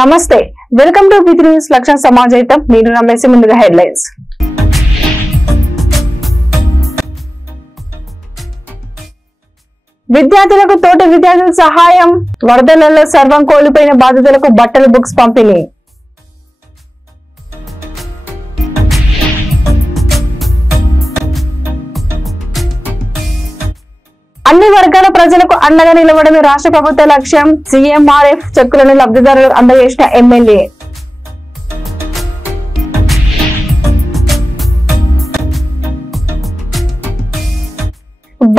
నమస్తే welcome to big news లక్ష్యం సమాజైతం నేను రమేష్ ముందుగా హెడ్లైన్స్ విద్యార్థులకు తోటి విద్యార్థుల సహాయం వరదలలో సర్వం కోల్పోయిన బాధితులకు బట్టలు బుక్స్ పంపిణీ అన్ని వర్గాల ప్రజలకు అండగా నిలవడమే రాష్ట్ర ప్రభుత్వ లక్ష్యం సీఎంఆర్ఎఫ్ చెక్కులను లబ్ధిదారులకు అందజేసిన ఎమ్మెల్యే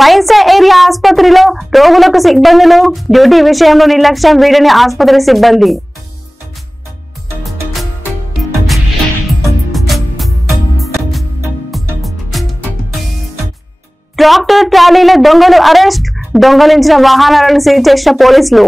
బైన్సా ఏరియా ఆసుపత్రిలో రోగులకు సిబ్బందులు డ్యూటీ విషయంలో నిర్లక్ష్యం వీడని ఆసుపత్రి సిబ్బంది ట్రాక్టర్ ట్రాలీల దొంగలు అరెస్ట్ దొంగలించిన వాహనాలను సీజ్ చేసిన పోలీసులు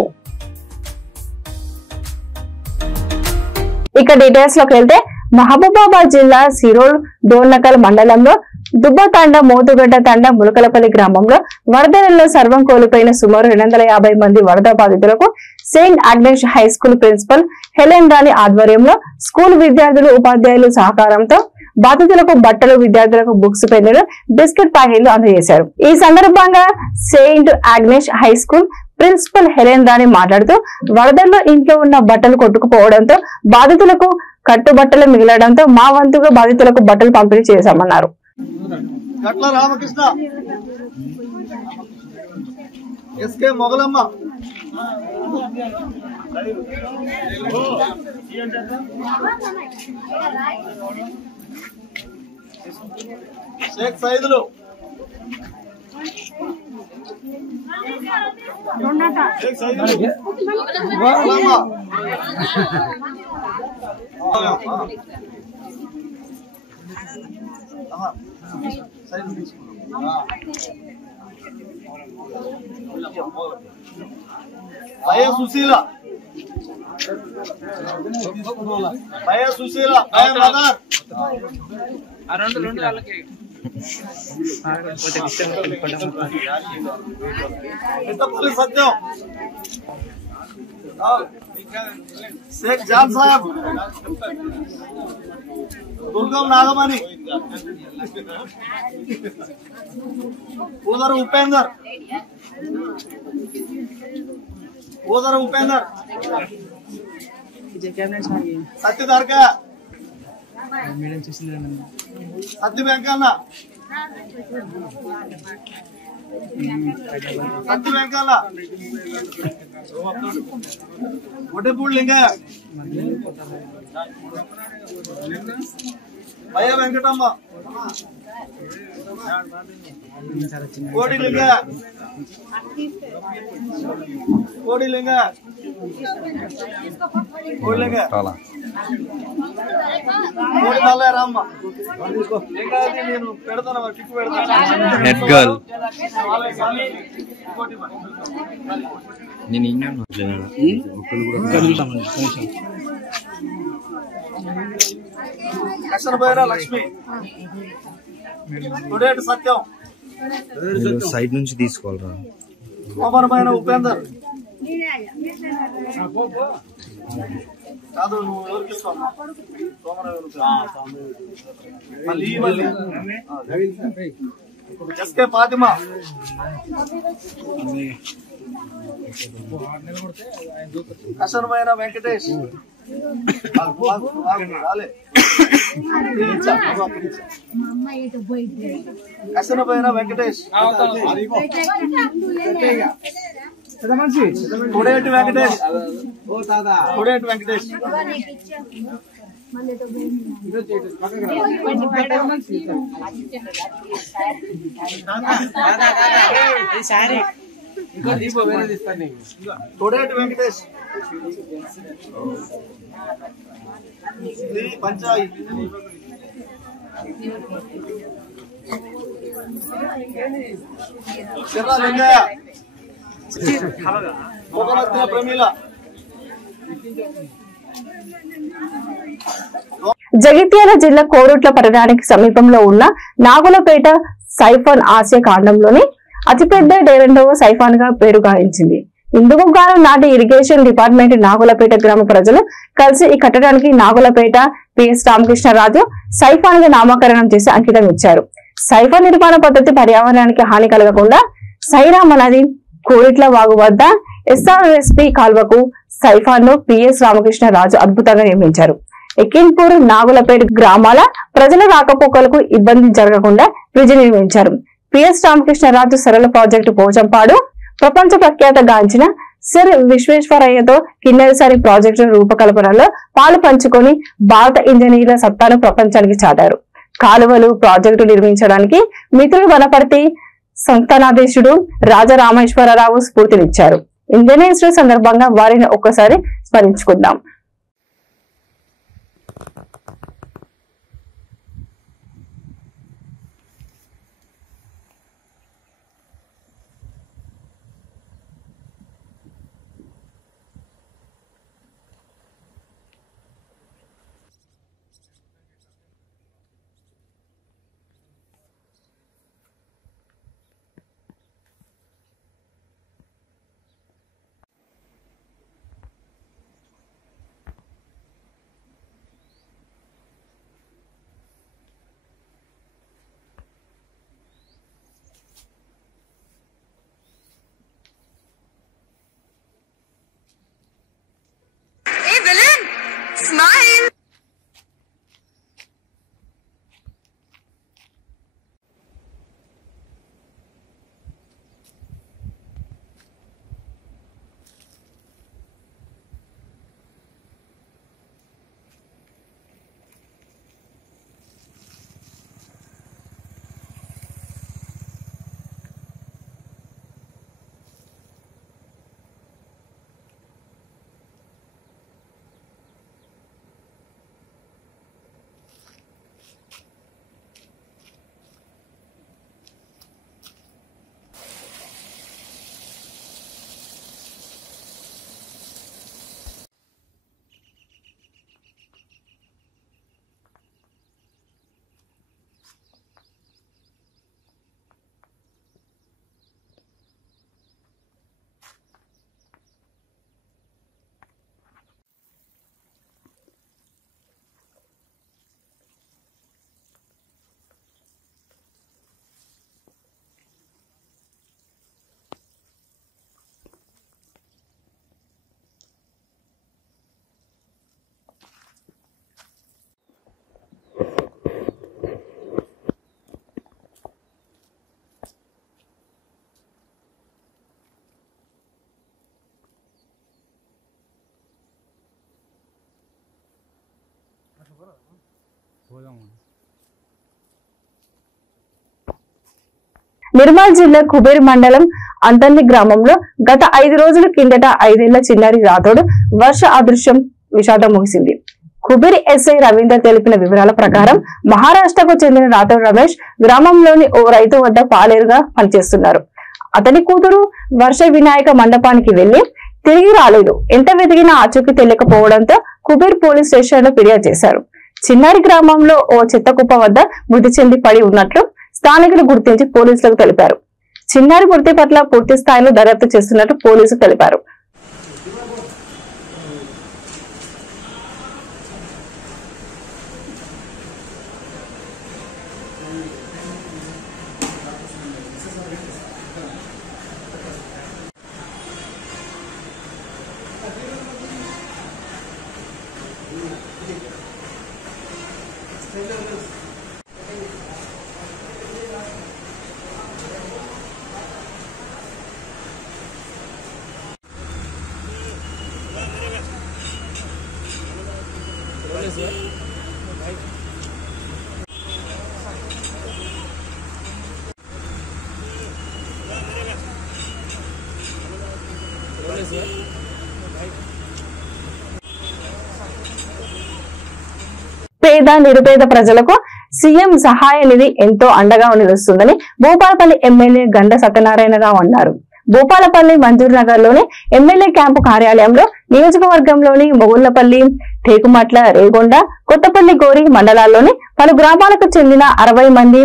ఇక డీటెయిల్స్ లోకి వెళ్తే మహబూబాబాద్ జిల్లా సిరోల్ డోర్నకల్ మండలంలో దుబ్బతండ మోతుగడ్డ తండ ములకలపల్లి గ్రామంలో వరదలలో సర్వం కోల్పోయిన సుమారు 250 మంది వరద బాధితులకు saint Agnes high school principal Helen Rani ఆధ్వర్యంలో స్కూల్ విద్యార్థులు ఉపాధ్యాయులు సహకారంతో బాధితులకు బట్టలు విద్యార్థులకు బుక్స్ పెన్నులు బిస్కెట్ ప్యాకెట్లు అందజేశారు. ఈ సందర్భంగా saint Agnes high school principal Helen Rani మాట్లాడుతూ వరదల్లో ఇంట్లో ఉన్న బట్టలు కొట్టుకుపోవడంతో బాధితులకు కట్టుబట్టలు మిగలడంతో మా వంతుగా బాధితులకు బట్టలు పంపిణీ చేశామన్నారు. शेख सईदुलु शेख सईदुलु मगलम्मा भैया सुशीला भैया सुशीला भैया मदर सत्यम शेख जान साहब दुर्गम नागमणि उधर उपेंद्र सत्यदार का सत्य वेंकన్న सत्य वेंकన్న वोटेपूल लिंगయ్య भैया వెంకటమ్మ కోడి లింగయ్య కోడి లింగయ్య కోడి లింగయ్య కోడి మల్లయ్య రామ్మ లింగయ్య నేను పెడతాను టిక్ పెడతాను నెట్ గర్ల్ నేను ఇంగ్లాండ్ కృష్ణబైరా లక్ష్మి టుడేట్ సత్యం సైడ్ నుంచి తీసుకోవాలరా సోమరమైన ఉపేందర్ కాదు నువ్వు ఎవరికి ఇస్తావు మళ్ళీ ఎస్కే ఫాతిమా కసరమైన వెంకటేష్ కసరమైన వెంకటేష్ కొడేటి వెంకటేష్ కొడేటి వెంకటేష్ కొడేటి వెంకటేష్ శ్రీ పంచాయత్ శర్రా లింగయ్య కోకరత్న ప్రమీల జగిత్యాల జిల్లా కోరుట్ల పట్టణానికి సమీపంలో ఉన్న నాగులపేట సైఫాన్ ఆసియా ఖండంలోని అతిపెద్ద 2వ సైఫాన్ గా పేరు గాంచింది. ఇందుకు గాను నాటి ఇరిగేషన్ డిపార్ట్మెంట్ నాగులపేట గ్రామ ప్రజలు కలిసి ఈ కట్టడానికి నాగులపేట పిఎస్ రామకృష్ణరాజు సైఫాన్ గా నామకరణం చేసి అంకితం ఇచ్చారు. సైఫా నిర్మాణ పద్ధతి పర్యావరణానికి హాని కలగకుండా సైరామ నది కోరిట్ల వాగు వద్ద ఎస్ఆర్ఎస్పీ కాల్వకు సైఫాన్ ను పిఎస్ రామకృష్ణరాజు అద్భుతంగా నిర్మించారు. ఎకిన్పూర్ నాగులపేట గ్రామాల ప్రజల రాకపోకలకు ఇబ్బంది జరగకుండా బ్రిడ్జి నిర్మించారు. పిఎస్ రామకృష్ణరాజు సరళ ప్రాజెక్టు పోచంపాడు ప్రపంచ ప్రఖ్యాత గాంచిన సిర్ విశ్వేశ్వరయ్యతో కిన్నెరసారి ప్రాజెక్టు రూపకల్పనలో పాలు పంచుకొని భారత ఇంజనీర్ల సత్తాను ప్రపంచానికి చాటారు. కాలువలు ప్రాజెక్టు నిర్మించడానికి మిత్రులు వనపర్తి సంస్థానాధీశుడు రాజరామేశ్వరరావు స్ఫూర్తినిచ్చారు. ఇంజనీర్స్ డే సందర్భంగా వారిని ఒక్కసారి స్మరించుకుందాం. Smile! నిర్మల్ జిల్లా కుబేర్ మండలం అంతల్లి గ్రామంలో గత 5 రోజుల కిందట 5 ఏళ్ల చిన్నారి రాథోడ్ వర్ష అదృశ్యం విషాదం ముగిసింది. కుబేర్ ఎస్ఐ రవీందర్ తెలిపిన వివరాల ప్రకారం మహారాష్ట్రకు చెందిన రాథోడ్ రమేష్ గ్రామంలోని ఓ రైతు వద్ద పాలేరుగా పనిచేస్తున్నారు. అతని కూతురు వర్ష వినాయక మండపానికి వెళ్లి తిరిగి రాలేదు. ఎంత వెతికినా ఆచూకీ తెలియకపోవడంతో కుబేర్ పోలీస్ స్టేషన్ లో ఫిర్యాదు చేశారు. చిన్నారి గ్రామంలో ఓ చెత్త కుప్ప వద్ద మృతి చెంది పడి ఉన్నట్లు స్థానికులు గుర్తించి పోలీసులకు తెలిపారు. చిన్నారి మృతి పట్ల పూర్తి స్థాయిలో దర్యాప్తు చేస్తున్నట్టు పోలీసులు తెలిపారు. పేద నిరుపేద ప్రజలకు సీఎం సహాయ నిధి ఎంతో అండగా నిలుస్తుందని భూపాలపల్లి ఎమ్మెల్యే గండ సత్యనారాయణరావు అన్నారు. భూపాలపల్లి మంజూర్ నగర్ లోని ఎమ్మెల్యే క్యాంపు కార్యాలయంలో నియోజకవర్గంలోని మొగుళ్లపల్లి, టేకుమట్ల, రేగొండ, కొత్తపల్లి, గోరి మండలాల్లోని పలు గ్రామాలకు చెందిన 60 మంది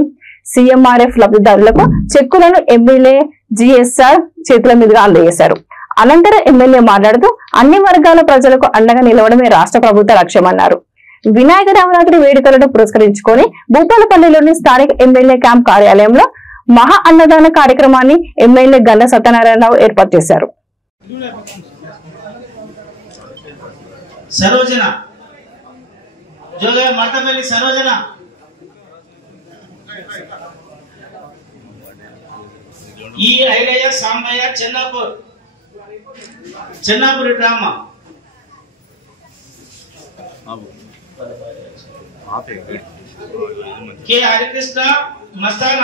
సీఎంఆర్ఎఫ్ లబ్ధిదారులకు చెక్కులను ఎమ్మెల్యే జిఎస్ఆర్ చేతుల మీదుగా అందజేశారు. అనంతరం ఎమ్మెల్యే మాట్లాడుతూ అన్ని వర్గాల ప్రజలకు అండగా నిలవడమే రాష్ట్ర ప్రభుత్వ లక్ష్యమన్నారు. వినాయక నవరాత్రి వేడుకలను పురస్కరించుకొని భూపాలపల్లిలోని స్థానిక ఎమ్మెల్యే క్యాంప్ కార్యాలయంలో మహా అన్నదాన కార్యక్రమాన్ని ఎమ్మెల్యే గండ్ల సత్యనారాయణరావు ఏర్పాటు చేశారు. సరోజన జోగయ్య మర్తపల్లి సరోజన ఈ ఐలయ్య సాంబయ్య చెన్నాపూర్ డ్రామా కే హరికృష్ణ మస్తాన్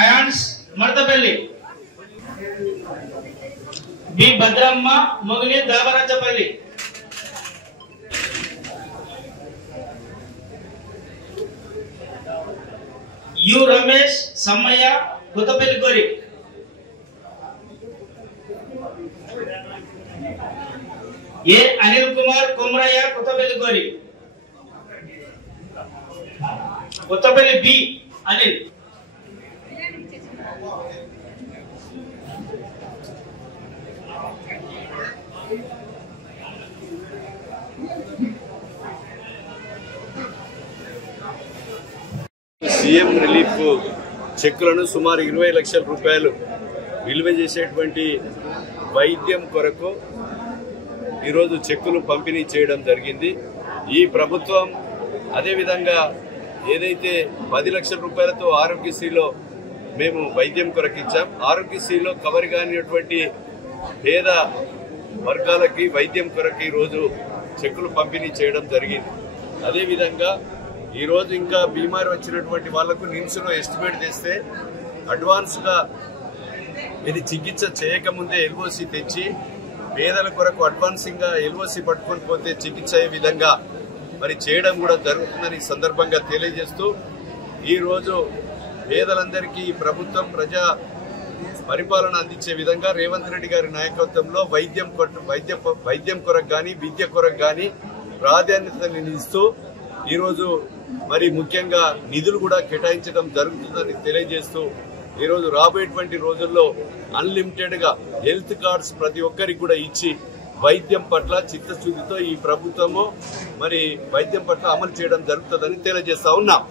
అయాన్స్ Marthapalli B Bhadramma Mogili Devarajpalli U Ramesh Sammaiah Kothapalli Gori A Anil Kumar Kumaraiah Kothapalli Gori Kothapalli B Anil CM relief చెక్కులను సుమారు 20 లక్షల రూపాయలు విలువ చేసేటువంటి వైద్యం కొరకు ఈరోజు చెక్కులు పంపిణీ చేయడం జరిగింది. ఈ ప్రభుత్వం అదేవిధంగా ఏదైతే 10 లక్షల రూపాయలతో ఆరోగ్యశ్రీలో మేము వైద్యం కొరకు ఇచ్చాం, ఆరోగ్యశ్రీలో కవర్ కానిటువంటి పేద వర్గాలకి వైద్యం కొరకు ఈరోజు చెక్కులు పంపిణీ చేయడం జరిగింది. అదేవిధంగా ఈరోజు ఇంకా బీమారి వచ్చినటువంటి వాళ్లకు నిమ్స్లో ఎస్టిమేట్ చేస్తే అడ్వాన్స్గా ఇది చికిత్స చేయకముందే ఎల్ఓసి తెచ్చి పేదల కొరకు అడ్వాన్సింగ్గా ఎల్ఓసి పట్టుకొని పోతే చికిత్స అయ్యే విధంగా మరి చేయడం కూడా జరుగుతుందని సందర్భంగా తెలియజేస్తూ ఈరోజు పేదలందరికీ ప్రభుత్వం ప్రజా పరిపాలన అందించే విధంగా రేవంత్ రెడ్డి గారి నాయకత్వంలో వైద్యం కొరకు కానీ విద్య కొరకు కానీ ప్రాధాన్యతని ఇస్తూ ఈరోజు మరి ముఖ్యంగా నిధులు కూడా కేటాయించడం జరుగుతుందని తెలియజేస్తూ ఈరోజు రాబోయేటువంటి రోజుల్లో అన్లిమిటెడ్ గా హెల్త్ కార్డ్స్ ప్రతి ఒక్కరికి కూడా ఇచ్చి వైద్యం పట్ల చిత్తశుద్ధితో ఈ ప్రభుత్వము మరి వైద్యం పట్ల అమలు చేయడం జరుగుతుందని తెలియజేస్తా ఉన్నాం.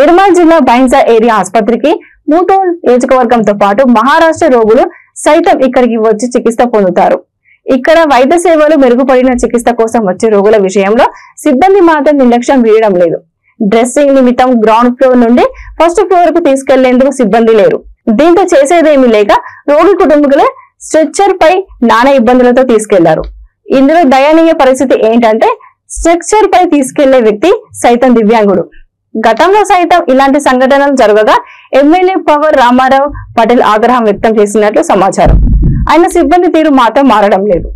నిర్మల్ జిల్లా బైన్సా ఏరియా ఆసుపత్రికి మూటోల్ నియోజకవర్గంతో పాటు మహారాష్ట్ర రోగులు సైతం ఇక్కడికి వచ్చి చికిత్స పొందుతారు. ఇక్కడ వైద్య సేవలు మెరుగుపడిన చికిత్స కోసం వచ్చే రోగుల విషయంలో సిబ్బంది మాత్రం నిర్లక్ష్యం వీయడం లేదు. డ్రెస్సింగ్ నిమిత్తం గ్రౌండ్ ఫ్లోర్ నుండి ఫస్ట్ ఫ్లోర్ కు తీసుకెళ్లేందుకు సిబ్బంది లేరు. దీంతో చేసేదేమీ లేక రోగి కుటుంబీకులు స్ట్రెచ్చర్ పై నానా ఇబ్బందులతో తీసుకెళ్లారు. ఇందులో దయనీయ పరిస్థితి ఏంటంటే స్ట్రెచ్చర్ పై తీసుకెళ్లే వ్యక్తి సైతం దివ్యాంగుడు. గతంలో సైతం ఇలాంటి సంఘటనలు జరగగా ఎమ్మెల్యే పవర్ రామారావు పటేల్ ఆగ్రహం వ్యక్తం చేసినట్లు సమాచారం. ఆయన సిబ్బంది తీరు మాత్రం మారడం లేదు.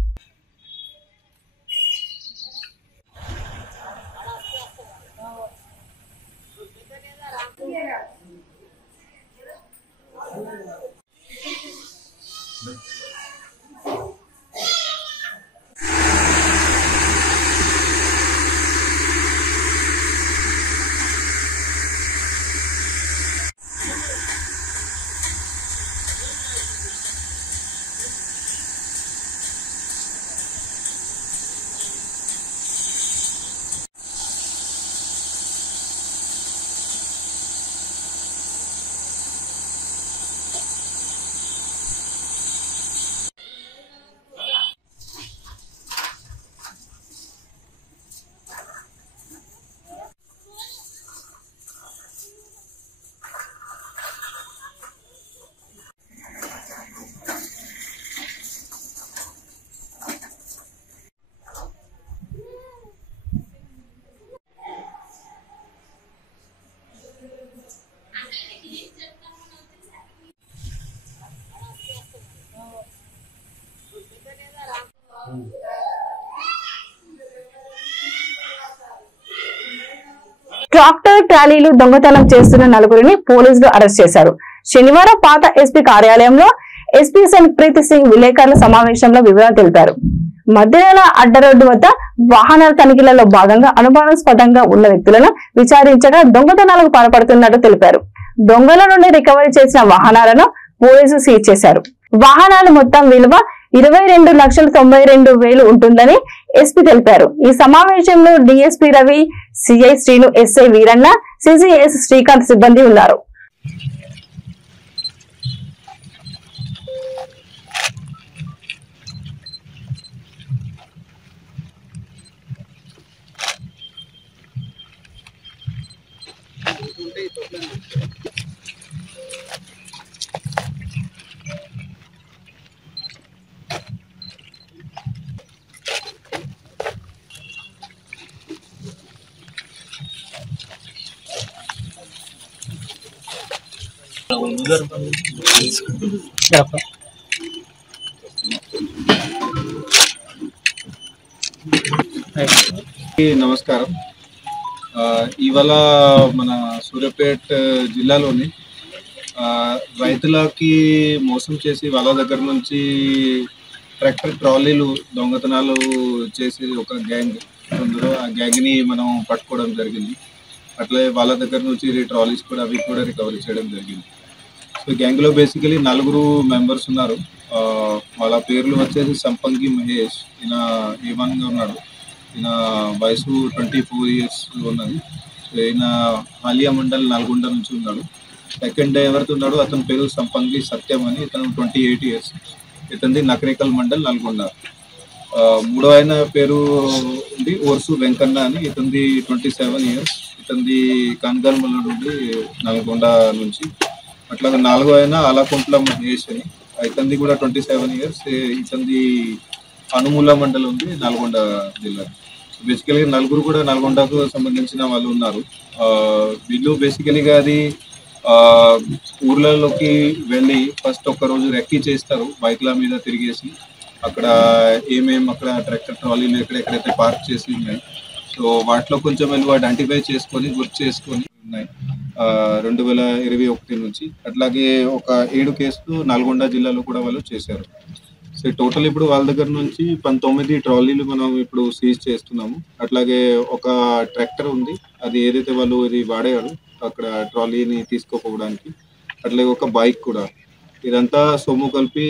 ట్రాక్టర్ ట్రాలీలు దొంగతనం చేస్తున్న నలుగురిని పోలీసులు అరెస్ట్ చేశారు. శనివారం పాత ఎస్పీ కార్యాలయంలో ఎస్పీ ప్రీతి సింగ్ విలేకరుల సమావేశంలో వివరాలు తెలిపారు. మధ్యనేల అడ్డరోడ్డు వద్ద వాహనాల తనిఖీలలో భాగంగా అనుమానాస్పదంగా ఉన్న వ్యక్తులను విచారించగా దొంగతనాలకు పాల్పడుతున్నట్టు తెలిపారు. దొంగల నుండి రికవరీ చేసిన వాహనాలను పోలీసులు సీజ్ చేశారు. వాహనాల మొత్తం విలువ 22,92,000 ఉంటుందని ఎస్పీ తెలిపారు. ఈ సమావేశంలో DSP Ravi, CI Srinu, SI Veeranna, CCS Srikanth సిబ్బంది ఉన్నారు. నమస్కారం. ఇవాళ మన సూర్యాపేట జిల్లాలోని రైతులకి మోసం చేసి వాళ్ళ దగ్గర నుంచి ట్రాక్టర్ ట్రాలీలు దొంగతనాలు చేసి ఒక గ్యాంగ్ ఉందో ఆ గ్యాంగ్ని మనం పట్టుకోవడం జరిగింది. అట్లే వాళ్ళ దగ్గర నుంచి ట్రాలీస్ కూడా అవి కూడా రికవరీ చేయడం జరిగింది. సో గ్యాంగ్లో బేసికలీ 4 మెంబర్స్ ఉన్నారు. వాళ్ళ పేర్లు వచ్చేసి సంపంగి మహేష్, ఈయన ఏమన్గా ఉన్నాడు, ఈయన వయసు 24 years ఉన్నది. ఈయన హాలియా మండల్ నల్గొండ నుంచి ఉన్నాడు. సెకండ్ ఎవరితో ఉన్నాడు అతని పేరు సంపంగి సత్యం అని, ఇతను 28 years, ఇతనిది నకరేకల్ మండల్ నల్గొండ. మూడో ఆయన పేరు ఉంది ఓర్సు వెంకన్న అని, ఇతనిది 27 years, ఇతనిది కన్గర్మల నుండి నల్గొండ నుంచి. అట్లాగే నాలుగో ఆయన ఆలకుంట్ల మహేష్ అని, ఇతనిది కూడా 27 years, ఇతనిది అనుమూల మండలం ఉంది నల్గొండ జిల్లా. బేసికలీగా 4 కూడా నల్గొండకు సంబంధించిన వాళ్ళు ఉన్నారు. వీళ్ళు బేసికలీగా అది ఊర్లలోకి వెళ్ళి ఫస్ట్ ఒక్కరోజు రెక్కీ చేస్తారు, బైక్ల మీద తిరిగేసి అక్కడ అక్కడ ట్రాక్టర్ ట్రాలీలు ఎక్కడెక్కడైతే పార్క్ చేసి ఉన్నాయి సో వాటిలో కొంచెం వెళ్ళి ఐడెంటిఫై చేసుకొని గుర్తు చేసుకొని ఉన్నాయి 2021 నుంచి. అట్లాగే ఒక 7 కేసులు నల్గొండ జిల్లాలో కూడా వాళ్ళు చేశారు. సో టోటల్ ఇప్పుడు వాళ్ళ దగ్గర నుంచి 19 ట్రాలీలు మనం ఇప్పుడు సీజ్ చేస్తున్నాము. అట్లాగే ఒక ట్రాక్టర్ ఉంది, అది ఏదైతే వాళ్ళు ఇది వాడారు అక్కడ ట్రాలీని తీసుకోపోవడానికి. అట్లాగే ఒక బైక్ కూడా. ఇదంతా సొమ్ము కలిపి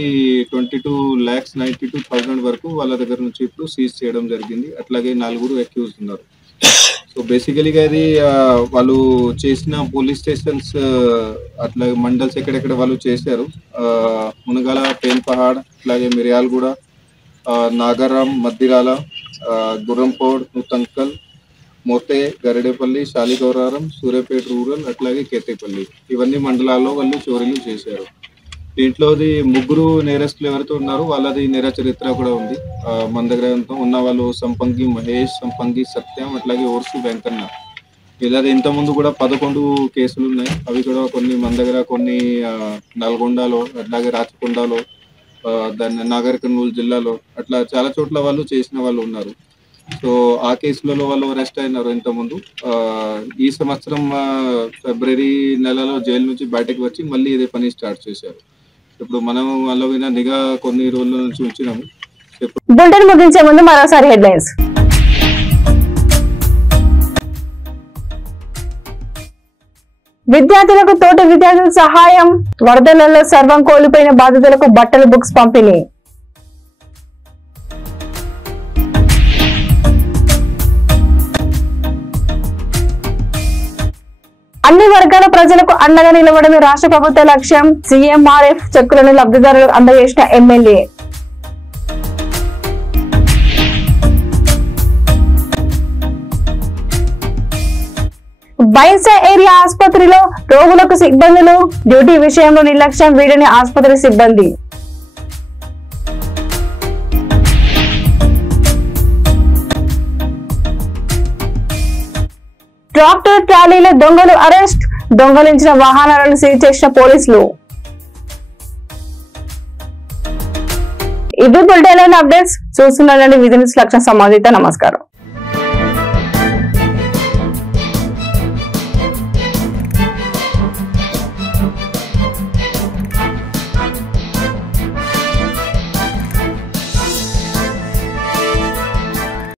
22,92,000 వరకు వాళ్ళ దగ్గర నుంచి ఇప్పుడు సీజ్ చేయడం జరిగింది. అట్లాగే 4 అక్యూజ్ ఉన్నారు. సో బేసికలీగా ఇది వాళ్ళు చేసిన పోలీస్ స్టేషన్స్ అట్లాగే మండల్స్ ఎక్కడెక్కడ వాళ్ళు చేశారు, మునగాల, పేన్ పహాడ్, అట్లాగే మిర్యాలగూడ, నాగరాం, మద్దిరాల, గుర్రంపోడ్, నూతంకల్, మోతే, గరిడేపల్లి, శాలిగౌరారం, సూర్యాపేట రూరల్, అట్లాగే కేతేపల్లి, ఇవన్నీ మండలాల్లో వాళ్ళు చోరీలు చేశారు. దీంట్లోది 3 నేరస్తులు ఎవరైతే ఉన్నారో వాళ్ళది నేర చరిత్ర కూడా ఉంది. మన దగ్గర ఉన్న వాళ్ళు సంపంగి మహేష్, సంపంగి సత్యం, అట్లాగే ఓర్సు వెంకన్న. ఇలాగే ఇంతకుముందు కూడా 11 కేసులు ఉన్నాయి. అవి కూడా కొన్ని మన దగ్గర, కొన్ని నల్గొండలో, అట్లాగే రాచకొండలో, దాన్ని నాగర్ కర్నూలు జిల్లాలో, అట్లా చాలా చోట్ల వాళ్ళు చేసిన వాళ్ళు ఉన్నారు. సో ఆ కేసులలో వాళ్ళు అరెస్ట్ అయినారు ఇంతకుముందు. ఈ సంవత్సరం ఫిబ్రవరి నెలలో జైలు నుంచి బయటకు వచ్చి మళ్ళీ ఇదే పని స్టార్ట్ చేశారు. ఇప్పుడు మనం వాళ్ళ మీద నిఘా కొన్ని రోజుల నుంచి ఉంచినాము. బులెటిన్ ముగించే ముందు మరోసారి హెడ్లైన్స్. విద్యార్థులకు తోటి విద్యార్థుల సహాయం, వరదలలో సర్వం కోల్పోయిన బాధితులకు బట్టలు, బుక్స్ పంపిణీ. అన్ని వర్గాల ప్రజలకు అండగా నిలవడమే రాష్ట్ర ప్రభుత్వ లక్ష్యం, సీఎంఆర్ఎఫ్ చెక్కులను లబ్ధిదారులకు అందజేసిన ఎమ్మెల్యే. బైన్సా ఏరియా ఆసుపత్రిలో రోగులకు సిబ్బందులు డ్యూటీ విషయంలో నిర్లక్ష్యం వీడని ఆసుపత్రి సిబ్బంది. ట్రాక్టర్ ట్రాలీల దొంగలు అరెస్ట్, దొంగలించిన వాహనాలను సీజ్ చేసిన పోలీసులు. ఇవి బులెటిన్ అప్డేట్స్ చూస్తున్నారండి. విజినెస్ లక్ష్యం సమాధిత. నమస్కారం.